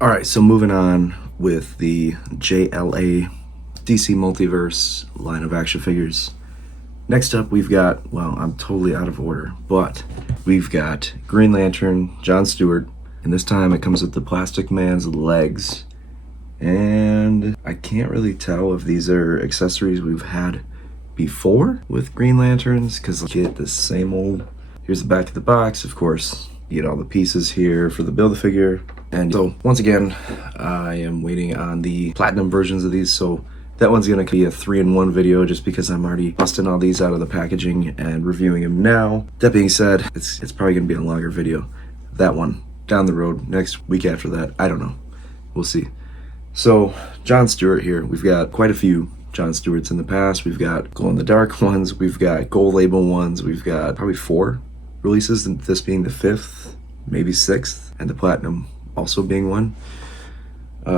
All right, so moving on with the JLA DC Multiverse line of action figures. Next up, we've got, well, I'm totally out of order, but we've got Green Lantern, John Stewart, and this time it comes with the Plastic Man's legs. And I can't really tell if these are accessories we've had before with Green Lanterns, because you get the same old. Here's the back of the box, of course. You get all the pieces here for the Build-A-Figure. And so, once again, I am waiting on the platinum versions of these, so that one's gonna be a 3-in-1 video just because I'm already busting all these out of the packaging and reviewing them now. That being said, it's probably gonna be a longer video. That one, down the road, next week after that, I don't know. We'll see. So, John Stewart here. We've got quite a few John Stewarts in the past. We've got glow-in-the-dark ones, we've got gold label ones, we've got probably 4 releases, and this being the 5th, maybe 6th, and the platinum also being one.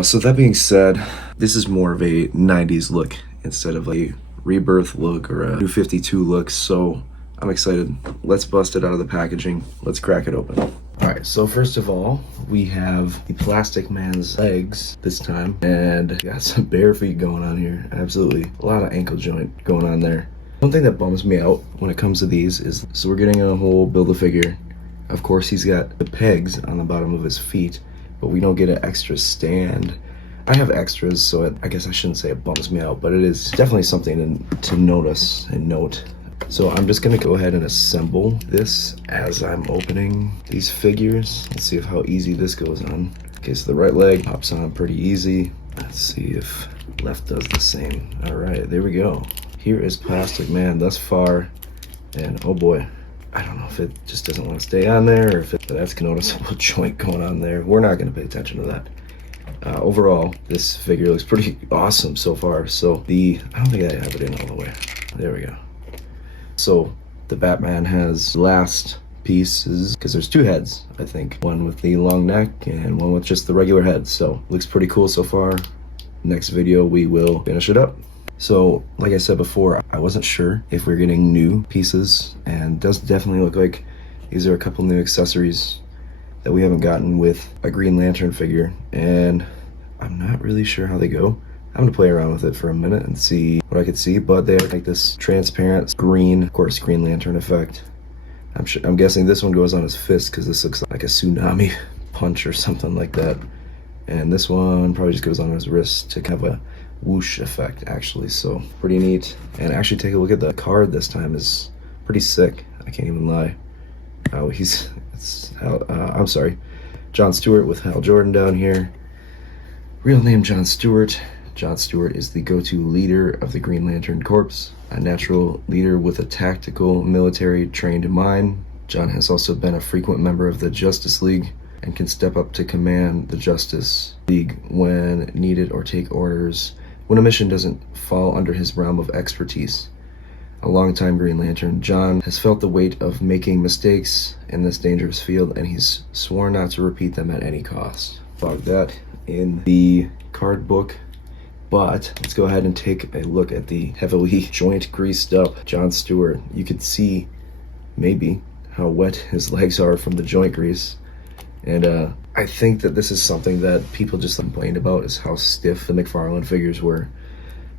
So that being said, this is more of a 90s look instead of a rebirth look or a new 52 look, so I'm excited. Let's bust it out of the packaging. Let's crack it open. All right, so first of all, we have the Plastic Man's legs this time, and got some bare feet going on here. Absolutely, a lot of ankle joint going on there. One thing that bums me out when it comes to these is, so we're getting a whole Build-A-Figure. Of course, he's got the pegs on the bottom of his feet, but we don't get an extra stand. I have extras, so I guess I shouldn't say it bums me out, but it is definitely something to notice and note. So I'm just gonna go ahead and assemble this as I'm opening these figures. Let's see how easy this goes on. Okay, so the right leg pops on pretty easy. Let's see if left does the same. All right, there we go. Here is Plastic Man thus far, and oh boy, I don't know if it just doesn't want to stay on there or if that's a noticeable joint going on there. We're not going to pay attention to that. Overall, this figure looks pretty awesome so far. So I don't think I have it in all the way. There we go. So the Batman has the last pieces, because there's 2 heads, I think. One with the long neck and one with just the regular head. So looks pretty cool so far. Next video, we will finish it up. So, like I said before, I wasn't sure if we're getting new pieces, and it does definitely look like these are a couple new accessories that we haven't gotten with a Green Lantern figure, and I'm not really sure how they go. I'm gonna play around with it for a minute and see what I could see, but they have like this transparent green, of course, Green Lantern effect. I'm guessing this one goes on his fist because this looks like a tsunami punch or something like that. And this one probably just goes on his wrist to kind of a whoosh effect, actually, so pretty neat. And actually take a look at the card this time, is pretty sick. I can't even lie. Oh, I'm sorry, John Stewart with Hal Jordan down here. Real name John Stewart. John Stewart is the go-to leader of the Green Lantern Corps, a natural leader with a tactical military trained mind. John has also been a frequent member of the Justice League and can step up to command the Justice League when needed or take orders when a mission doesn't fall under his realm of expertise. A longtime Green Lantern, John has felt the weight of making mistakes in this dangerous field, and he's sworn not to repeat them at any cost. Log that in the card book. But let's go ahead and take a look at the heavily joint greased up John Stewart. You could see maybe how wet his legs are from the joint grease. And I think that this is something that people just complained about, is how stiff the McFarlane figures were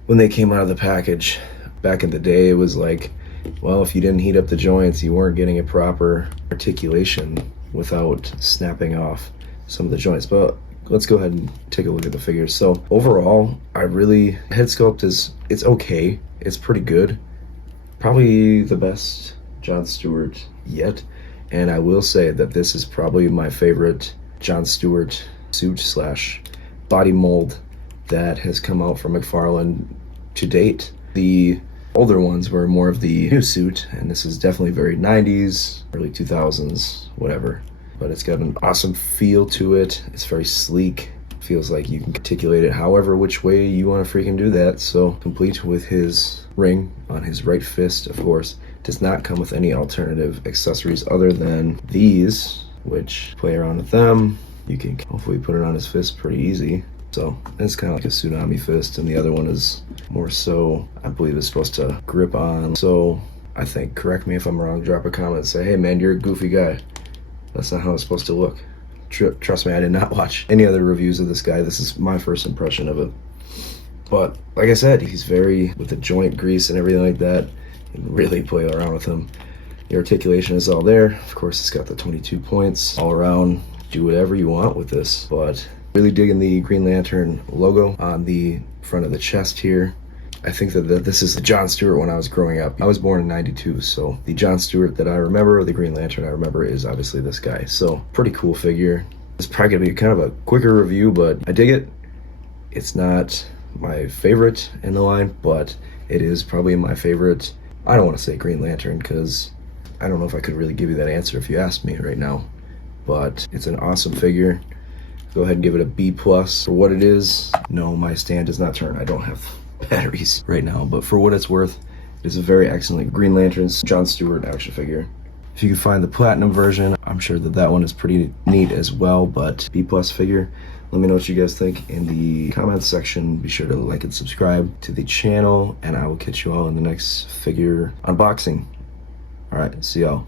when they came out of the package. Back in the day, it was like, well, if you didn't heat up the joints, you weren't getting a proper articulation without snapping off some of the joints. But let's go ahead and take a look at the figures. So overall, head sculpt it's okay. It's pretty good. Probably the best John Stewart yet. And I will say that this is probably my favorite John Stewart suit / body mold that has come out from McFarlane to date. The older ones were more of the new suit, and this is definitely very 90s, early 2000s, whatever. But it's got an awesome feel to it. It's very sleek. Feels like you can articulate it however which way you want to freaking do that. So complete with his ring on his right fist, of course. Does not come with any alternative accessories other than these, which play around with them. You can hopefully put it on his fist pretty easy. So it's kind of like a tsunami fist, and the other one is more so, I believe it's supposed to grip on. So I think, correct me if I'm wrong, drop a comment and say, hey man, you're a goofy guy. That's not how it's supposed to look. Trust me, I did not watch any other reviews of this guy. This is my first impression of it. But like I said, he's very, with the joint grease and everything like that, you can really play around with him. The articulation is all there. Of course, it's got the 22 points all around. Do whatever you want with this, but really digging the Green Lantern logo on the front of the chest here. I think that this is the John Stewart when I was growing up. I was born in 92, so the John Stewart that I remember, the Green Lantern I remember, is obviously this guy. So pretty cool figure. It's probably gonna be kind of a quicker review, but I dig it. It's not my favorite in the line, but it is probably my favorite. I don't want to say Green Lantern because I don't know if I could really give you that answer if you asked me right now, but it's an awesome figure. Go ahead and give it a B+ for what it is. No, my stand does not turn. I don't have batteries right now, but for what it's worth, it is a very excellent Green Lantern's John Stewart action figure. If you can find the platinum version, I'm sure that one is pretty neat as well, but B+ figure. Let me know what you guys think in the comments section. Be sure to like and subscribe to the channel, and I will catch you all in the next figure unboxing. All right, see y'all.